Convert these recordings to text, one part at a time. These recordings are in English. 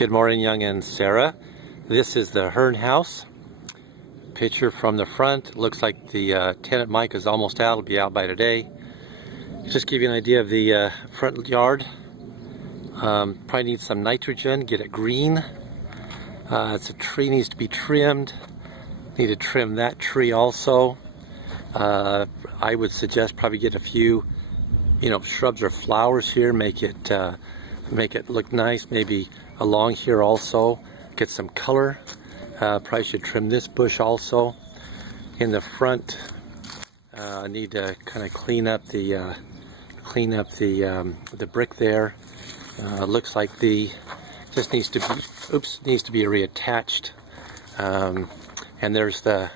Good morning, Young and Sarah. This is the Hearne house. Picture from the front. Looks like the tenant Mike is almost out. It'll be out by today. Just give you an idea of the front yard. Probably needs some nitrogen. Get it green. It's a tree needs to be trimmed. Need to trim that tree also. I would suggest probably get a few, shrubs or flowers here. Make it look nice. Maybe along here also. Get some color. Probably should trim this bush also. In the front, need to kind of clean up the brick there. Looks like just needs to be reattached. And there's the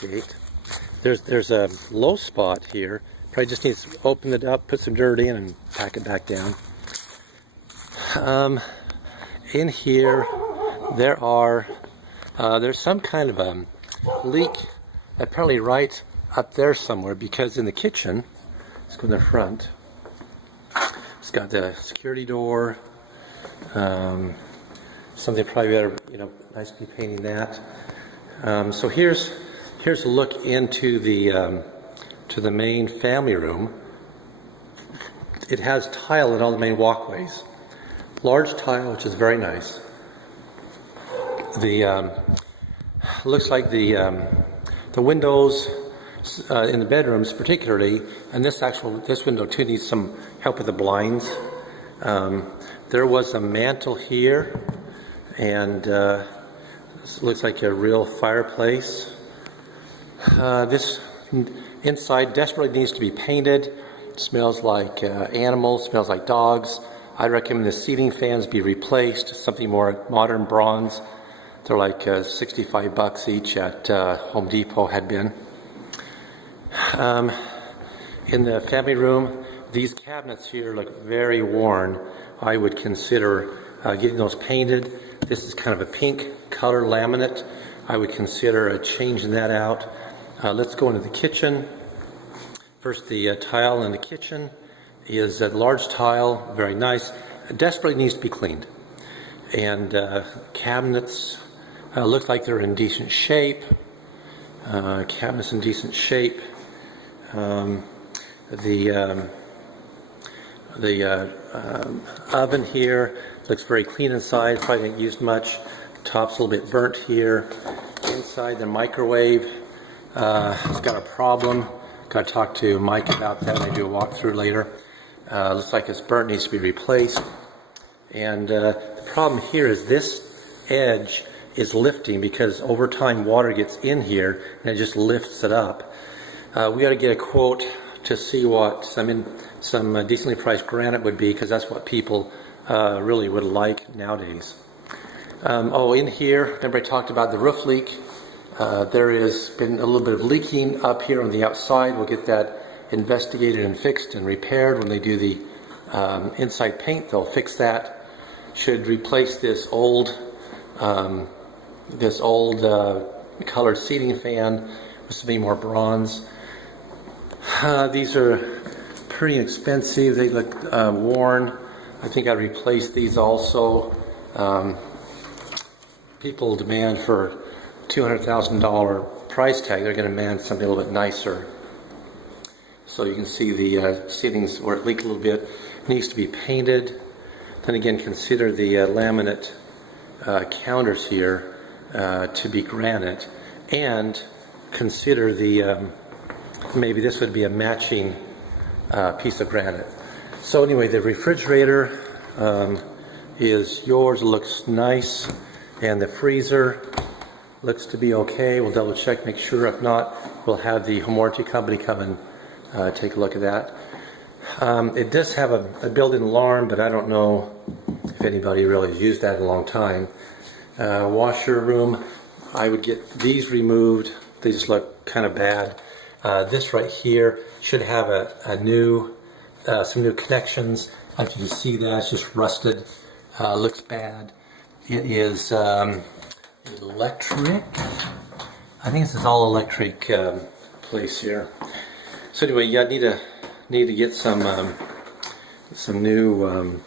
gate. There's a low spot here. Probably just needs to open it up, put some dirt in, and pack it back down. In here, there's some kind of a leak, apparently right up there somewhere, because in the kitchen, let's go in the front, it's got the security door, something probably better, nicely painting that. So here's a look into the main family room. It has tile in all the main walkways. Large tile, which is very nice. Looks like the windows in the bedrooms particularly, and this window too needs some help with the blinds. There was a mantle here, and this looks like a real fireplace. This inside desperately needs to be painted. Smells like animals, smells like dogs. I recommend the ceiling fans be replaced, something more modern bronze. They're like $65 each at Home Depot had been. In the family room, these cabinets here look very worn. I would consider getting those painted. This is kind of a pink color laminate. I would consider changing that out. Let's go into the kitchen. First, the tile in the kitchen is a large tile, very nice. It desperately needs to be cleaned. And cabinets look like they're in decent shape. Cabinets in decent shape. The oven here looks very clean inside. Probably didn't use much. Top's a little bit burnt here. Inside the microwave, it's got a problem. Got to talk to Mike about that when I do a walkthrough later. Looks like it's burnt, needs to be replaced. And the problem here is this edge is lifting because over time water gets in here and it just lifts it up. We got to get a quote to see what some decently priced granite would be, because that's what people really would like nowadays. In here, remember I talked about the roof leak. There has been a little bit of leaking up here on the outside. We'll get that investigated and fixed and repaired. When they do the inside paint, they'll fix that. Should replace this old colored ceiling fan with something more bronze. These are pretty expensive. They look worn. I think I'd replace these also. People demand for $200,000 price tag. They're going to demand something a little bit nicer. So you can see the ceilings where it leaked a little bit. Needs to be painted. Then again, consider the laminate counters here to be granite, and consider the maybe this would be a matching piece of granite. So anyway, the refrigerator is yours. It looks nice, and the freezer looks to be okay. We'll double check, make sure. If not, we'll have the home warranty company come and take a look at that. It does have a built-in alarm, but I don't know if anybody really has used that in a long time. Washer room, I would get these removed. They just look kind of bad. This right here should have some new connections. Like you can see that, it's just rusted. Looks bad. It is electric. I think this is all electric place here. So anyway, you need to get some new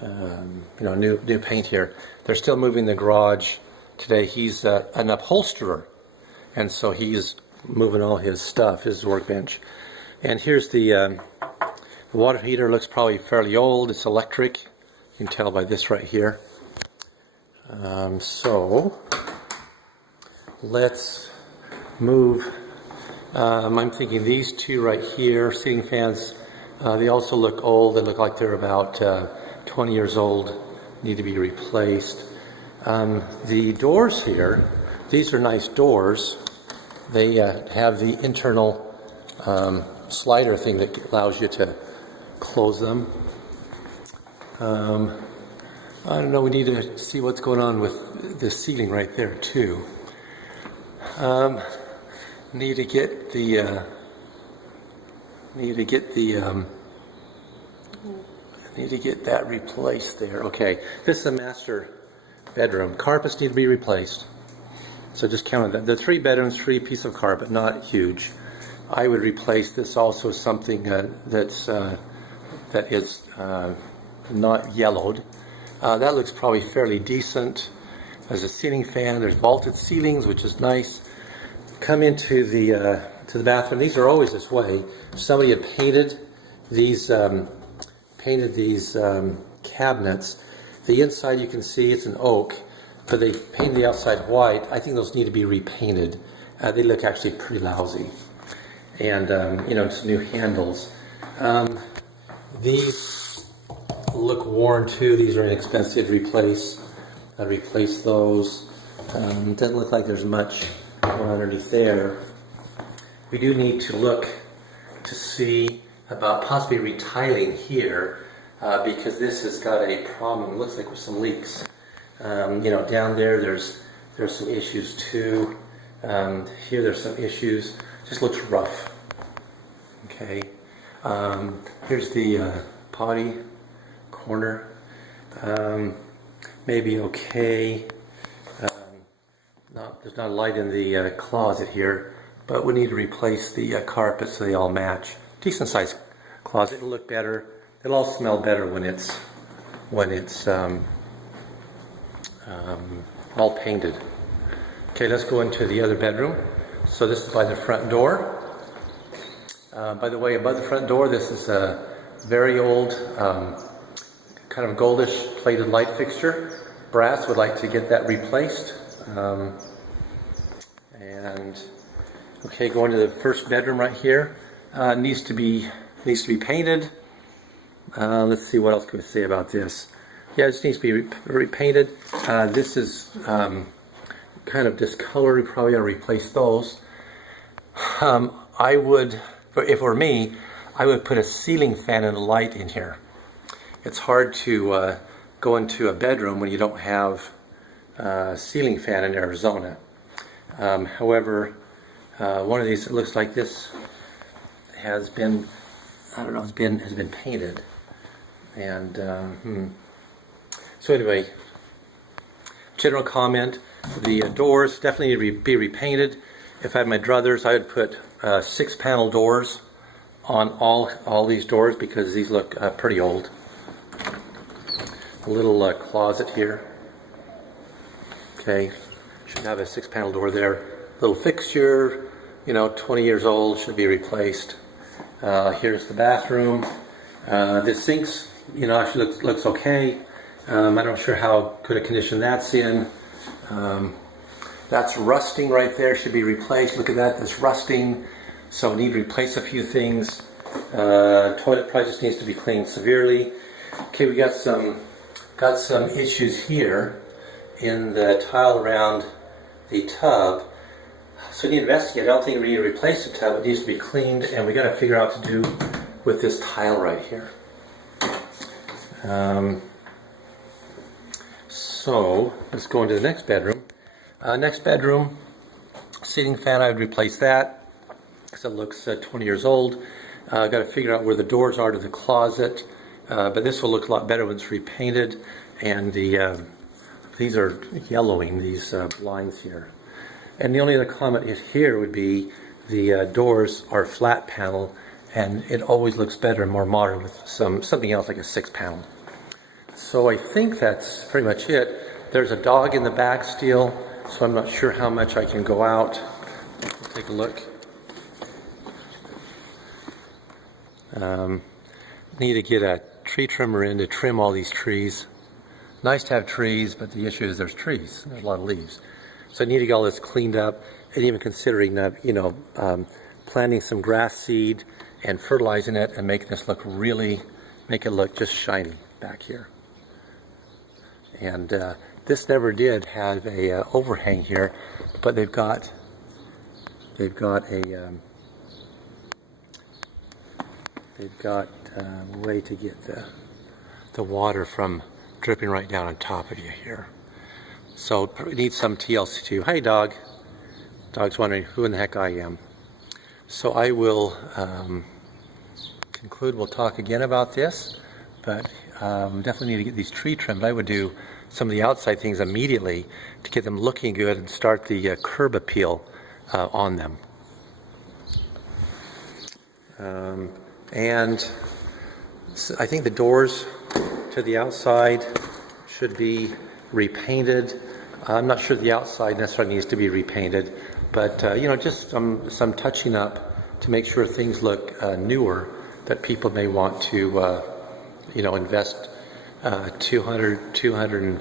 new paint here. They're still moving the garage today. He's an upholsterer, and so he's moving all his stuff, his workbench. And here's the water heater. Looks probably fairly old. It's electric. You can tell by this right here. So let's move. I'm thinking these two right here, ceiling fans, they also look old. They look like they're about 20 years old, need to be replaced. The doors here, these are nice doors. They have the internal slider thing that allows you to close them. I don't know, we need to see what's going on with the ceiling right there too. Need to get that replaced there. Okay, this is a master bedroom. Carpets need to be replaced. So just count that. The 3 bedrooms, 3 pieces of carpet, not huge. I would replace this also with something that is not yellowed. That looks probably fairly decent. There's a ceiling fan. There's vaulted ceilings, which is nice. Come into the bathroom. These are always this way. Somebody had painted these cabinets. The inside you can see it's an oak, but they painted the outside white. I think those need to be repainted. They look actually pretty lousy. And some new handles. These look worn too. These are inexpensive to replace. I'd replace those. Doesn't look like there's much going underneath there. We do need to look to see about possibly retiling here because this has got a problem. It looks like with some leaks. Down there, there's some issues too. Here, there's some issues. Just looks rough. Okay. Here's the potty corner. Maybe okay. There's not a light in the closet here, but we need to replace the carpet so they all match. Decent sized closet. It'll look better. It'll all smell better when it's all painted. Okay, let's go into the other bedroom. So this is by the front door. By the way, above the front door, this is a very old, kind of goldish plated light fixture. Brass would like to get that replaced. Okay, going to the first bedroom right here. Needs to be painted. Let's see what else can we say about this. Yeah, it just needs to be repainted. This is kind of discolored. We probably ought to replace those. I would, if it were me, I would put a ceiling fan and a light in here. It's hard to go into a bedroom when you don't have a ceiling fan in Arizona. However, one of these, it looks like this has been, has been painted. And so anyway, general comment: the doors definitely need to be repainted. If I had my druthers, I would put 6-panel doors on all these doors because these look pretty old. A little closet here. Okay, should have a 6-panel door there. Little fixture, 20 years old, should be replaced. Here's the bathroom. The sinks, actually looks okay. I'm not sure how good a condition that's in. That's rusting right there, should be replaced. Look at that, that's rusting. So we need to replace a few things. Toilet probably just needs to be cleaned severely. Okay, we got some issues here in the tile around the tub. So we need to investigate. I don't think we need to replace the tub. It needs to be cleaned, and we got to figure out what to do with this tile right here. So let's go into the next bedroom. Next bedroom, ceiling fan, I would replace that because it looks 20 years old. Got to figure out where the doors are to the closet, but this will look a lot better when it's repainted. And these are yellowing, these blinds here. And the only other comment is here would be the doors are flat panel, and it always looks better and more modern with something else like a 6-panel. So I think that's pretty much it. There's a dog in the back still, so I'm not sure how much I can go out. Take a look. Need to get a tree trimmer in to trim all these trees. Nice to have trees, but the issue is there's trees. There's a lot of leaves. So I need to get all this cleaned up, and even considering, planting some grass seed and fertilizing it and making this look make it look just shiny back here. And this never did have a overhang here, but they've got a way to get the water from dripping right down on top of you here. So it needs some TLC too. Hey dog. Dog's wondering who in the heck I am. So I will conclude. We'll talk again about this, but definitely need to get these trees trimmed. I would do some of the outside things immediately to get them looking good and start the curb appeal on them. And I think the doors to the outside should be repainted. I'm not sure the outside necessarily needs to be repainted, but just some touching up to make sure things look newer, that people may want to invest $210,000,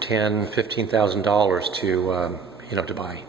$15,000 to buy.